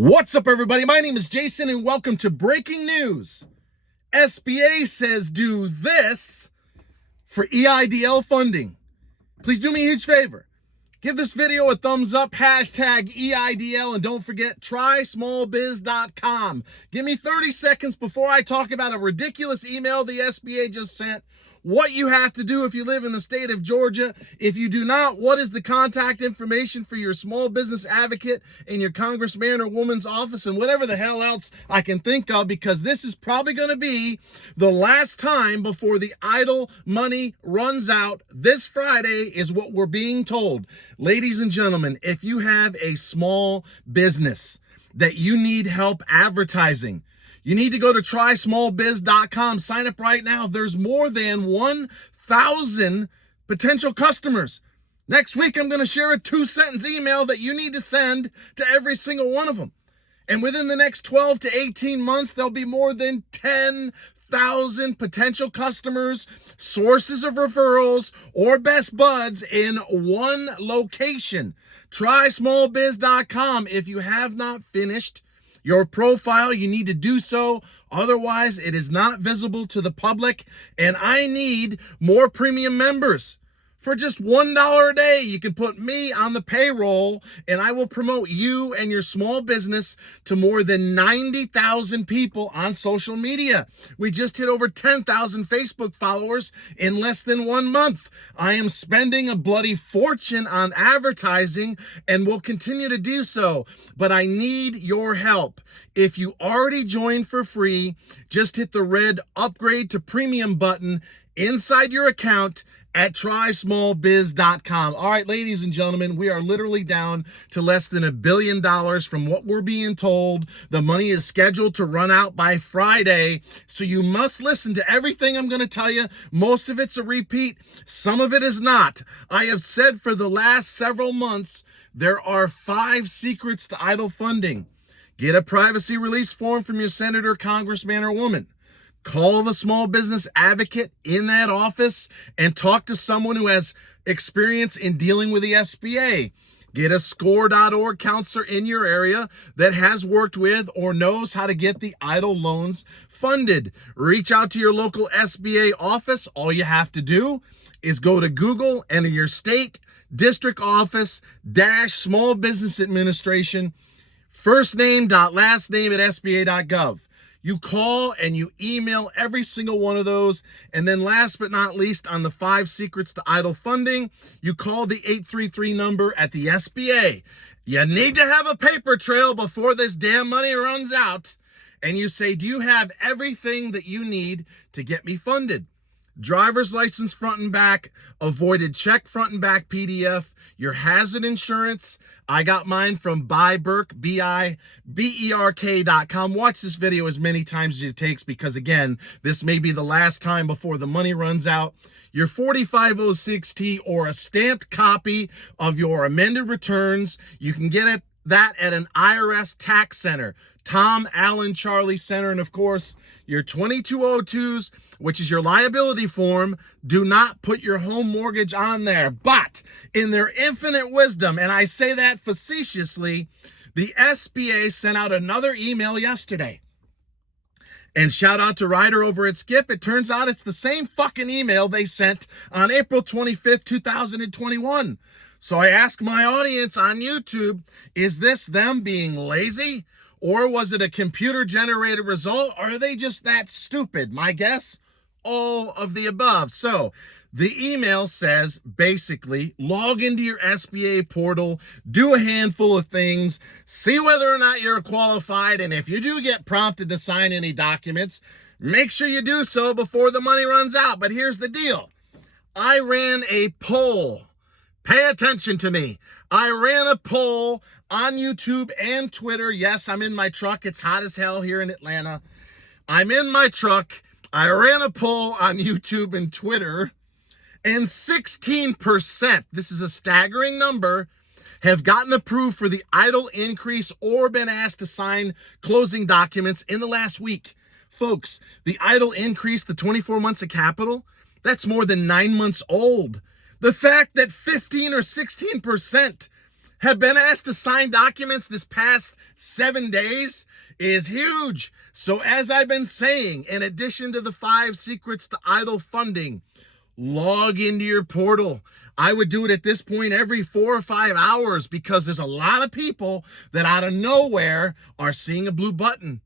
What's up, everybody? My name is Jason, and welcome to Breaking News. SBA says do this for EIDL funding. Please do me a huge favor. Give this video a thumbs up, hashtag EIDL, and don't forget, trysmallbiz.com. Give me 30 seconds before I talk about a ridiculous email the SBA just sent, what you have to do if you live in the state of Georgia. If you do not, what is the contact information for your small business advocate in your congressman or woman's office, and whatever the hell else I can think of, because this is probably going to be the last time before the EIDL money runs out. This Friday is what we're being told. Ladies and gentlemen, if you have a small business that you need help advertising, you need to go to trysmallbiz.com. Sign up right now. There's more than 1,000 potential customers. Next week, I'm going to share a 2-sentence email that you need to send to every single one of them. And within the next 12 to 18 months, there'll be more than 10,000 potential customers, sources of referrals, or best buds in one location. Trysmallbiz.com. If you have not finished your profile, you need to do so. Otherwise, it is not visible to the public. And I need more premium members. For just $1 a day, you can put me on the payroll, and I will promote you and your small business to more than 90,000 people on social media. We just hit over 10,000 Facebook followers in less than 1 month. I am spending a bloody fortune on advertising and will continue to do so, but I need your help. If you already joined for free, just hit the red upgrade to premium button inside your account at trysmallbiz.com. All right, ladies and gentlemen, we are literally down to less than $1 billion from what we're being told. The money is scheduled to run out by Friday, so you must listen to everything I'm going to tell you. Most of it's a repeat. Some of it is not. I have said for the last several months, there are 5 secrets to EIDL funding. Get a privacy release form from your senator, congressman, or woman. Call the small business advocate in that office and talk to someone who has experience in dealing with the SBA. Get a score.org counselor in your area that has worked with or knows how to get the EIDL loans funded. Reach out to your local SBA office. All you have to do is go to Google, enter your state, district office, small business administration, first name, last name at SBA.gov. You call and you email every single one of those. And then last but not least, on the 5 secrets to EIDL funding, you call the 833 number at the SBA. You need to have a paper trail before this damn money runs out. And you say, do you have everything that you need to get me funded? Driver's license front and back, avoided check front and back PDF, your hazard insurance. I got mine from Biberk, BIBERK.com. Watch this video as many times as it takes, because again, this may be the last time before the money runs out. Your 4506T or a stamped copy of your amended returns. You can get that at an IRS tax center, Tom Allen Charlie Center. And of course, your 2202s, which is your liability form. Do not put your home mortgage on there. But in their infinite wisdom, and I say that facetiously, the SBA sent out another email yesterday. And shout out to Ryder over at Skip. It turns out it's the same fucking email they sent on April 25th, 2021. So I ask my audience on YouTube, is this them being lazy? Or was it a computer-generated result? Or are they just that stupid? My guess, all of the above. So the email says, basically, log into your SBA portal, do a handful of things, see whether or not you're qualified, and if you do get prompted to sign any documents, make sure you do so before the money runs out. But here's the deal. I ran a poll. Pay attention to me. I ran a poll on YouTube and Twitter. Yes, I'm in my truck. It's hot as hell here in Atlanta. I'm in my truck. I ran a poll on YouTube and Twitter, and 16%, this is a staggering number, have gotten approved for the EIDL increase or been asked to sign closing documents in the last week. Folks, the EIDL increase, the 24 months of capital, that's more than 9 months old. The fact that 15 or 16% have been asked to sign documents this past 7 days is huge. So as I've been saying, in addition to the 5 secrets to idle funding, log into your portal. I would do it at this point every 4 or 5 hours, because there's a lot of people that out of nowhere are seeing a blue button.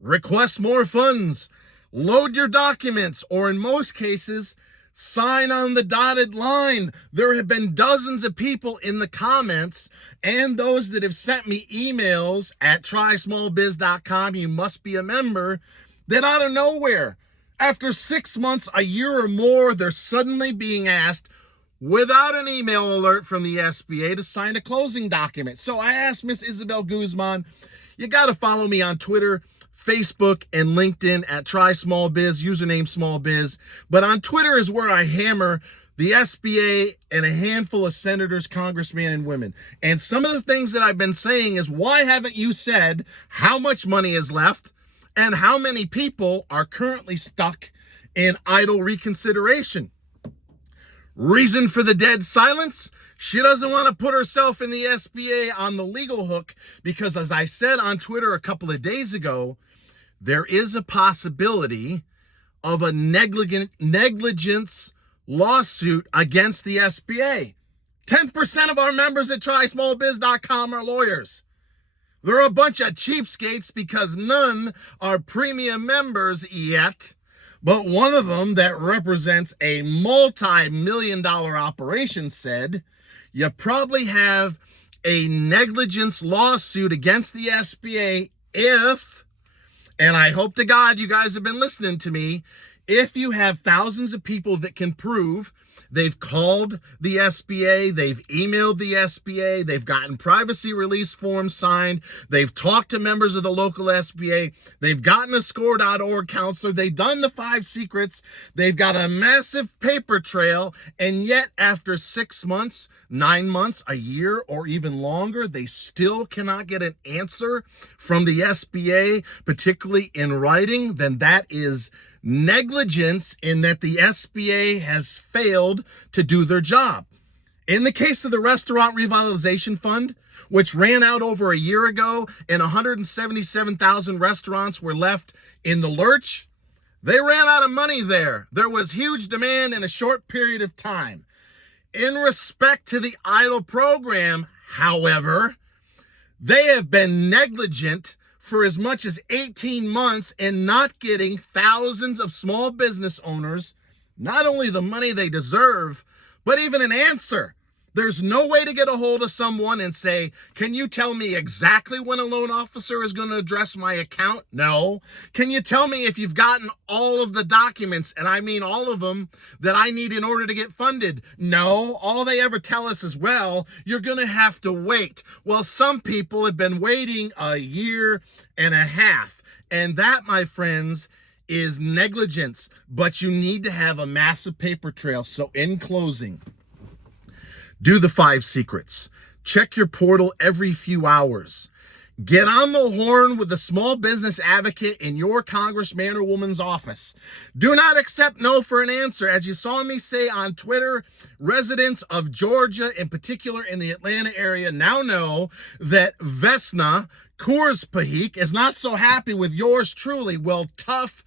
Request more funds, load your documents, or in most cases, sign on the dotted line. There have been dozens of people in the comments and those that have sent me emails at trysmallbiz.com, you must be a member, that out of nowhere, after 6 months, a year or more, they're suddenly being asked, without an email alert from the SBA, to sign a closing document. So I asked Miss Isabel Guzman, you got to follow me on Twitter, Facebook, and LinkedIn at trysmallbiz, username smallbiz. But on Twitter is where I hammer the SBA and a handful of senators, congressmen, and women. And some of the things that I've been saying is, why haven't you said how much money is left and how many people are currently stuck in idle reconsideration? Reason for the dead silence? She doesn't want to put herself in the SBA on the legal hook, because as I said on Twitter a couple of days ago, there is a possibility of a negligence lawsuit against the SBA. 10% of our members at trysmallbiz.com are lawyers. They're a bunch of cheapskates because none are premium members yet. But one of them that represents a multi-million-dollar operation said, you probably have a negligence lawsuit against the SBA if, and I hope to God you guys have been listening to me, if you have thousands of people that can prove they've called the SBA, they've emailed the SBA, they've gotten privacy release forms signed, they've talked to members of the local SBA, they've gotten a score.org counselor, they've done the 5 secrets, they've got a massive paper trail, and yet after 6 months, 9 months, a year, or even longer, they still cannot get an answer from the SBA, particularly in writing, then that is negligence, in that the SBA has failed to do their job. In the case of the Restaurant Revitalization Fund, which ran out over a year ago and 177,000 restaurants were left in the lurch, they ran out of money there. There was huge demand in a short period of time. In respect to the EIDL program, however, they have been negligent for as much as 18 months in not getting thousands of small business owners not only the money they deserve, but even an answer. There's no way to get a hold of someone and say, can you tell me exactly when a loan officer is going to address my account? No. Can you tell me if you've gotten all of the documents, and I mean all of them, that I need in order to get funded? No. All they ever tell us is, well, you're going to have to wait. Well, some people have been waiting a year and a half. And that, my friends, is negligence. But you need to have a massive paper trail. So in closing, do the 5 secrets. Check your portal every few hours. Get on the horn with the small business advocate in your congressman or woman's office. Do not accept no for an answer. As you saw me say on Twitter, residents of Georgia, in particular in the Atlanta area, now know that Vesna Coors is not so happy with yours truly. Well, tough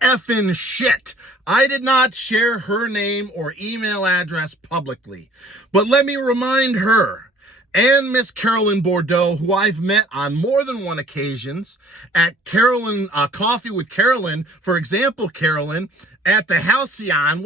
effing shit. I did not share her name or email address publicly. But let me remind her and Miss Carolyn Bordeaux, who I've met on more than one occasions at Carolyn Coffee with Carolyn, for example, Carolyn, at the Halcyon,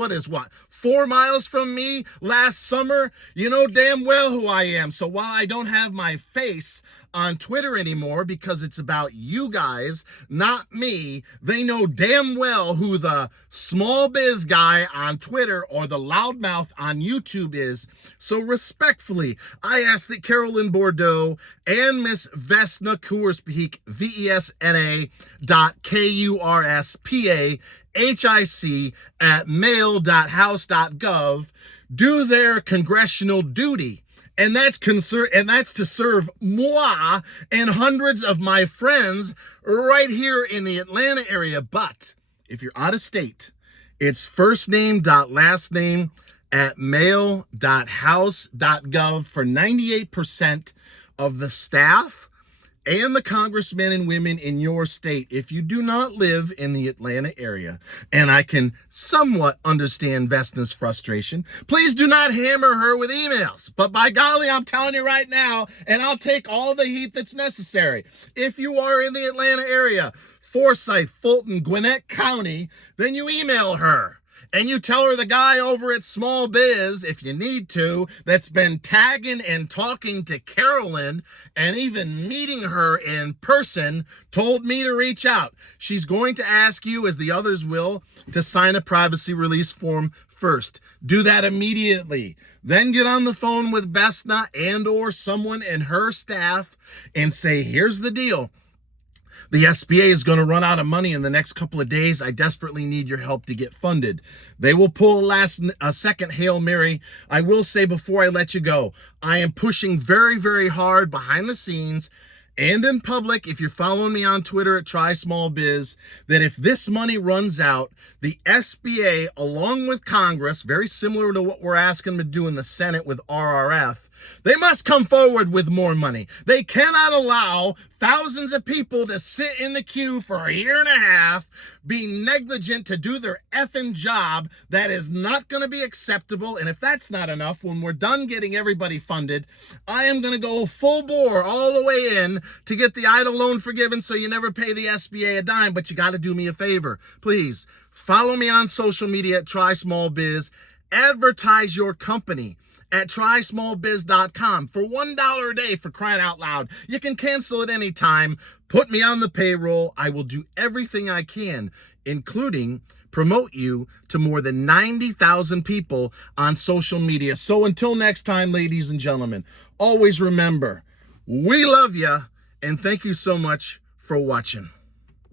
4 miles from me last summer. You know damn well who I am. So while I don't have my face on Twitter anymore because it's about you guys, not me, they know damn well who the small biz guy on Twitter or the loudmouth on YouTube is. So respectfully, I ask that Carolyn Bordeaux and Miss Vesna Kurspeak, VESNA.KURSPAHIC at mail.house.gov do their congressional duty. And that's to serve moi and hundreds of my friends right here in the Atlanta area. But if you're out of state, it's first name.last name at mail.house.gov for 98% of the staff and the congressmen and women in your state. If you do not live in the Atlanta area, and I can somewhat understand Vesna's frustration, please do not hammer her with emails. But by golly, I'm telling you right now, and I'll take all the heat that's necessary. If you are in the Atlanta area, Forsyth, Fulton, Gwinnett County, then you email her. And you tell her the guy over at Small Biz, if you need to, that's been tagging and talking to Carolyn and even meeting her in person, told me to reach out. She's going to ask you, as the others will, to sign a privacy release form first. Do that immediately. Then get on the phone with Vesna and or someone in her staff and say, here's the deal. The SBA is going to run out of money in the next couple of days. I desperately need your help to get funded. They will pull a second Hail Mary. I will say before I let you go, I am pushing very, very hard behind the scenes and in public, if you're following me on Twitter at Try Small Biz, that if this money runs out, the SBA, along with Congress, very similar to what we're asking them to do in the Senate with RRF, they must come forward with more money. They cannot allow thousands of people to sit in the queue for a year and a half, be negligent to do their effing job. That is not going to be acceptable. And if that's not enough, when we're done getting everybody funded, I am going to go full bore all the way in to get the EIDL loan forgiven so you never pay the SBA a dime. But you got to do me a favor. Please follow me on social media at Try Small Biz. Advertise your company at trysmallbiz.com for $1 a day, for crying out loud. You can cancel at any time. Put me on the payroll. I will do everything I can, including promote you to more than 90,000 people on social media. So until next time, ladies and gentlemen, always remember, we love you, and thank you so much for watching.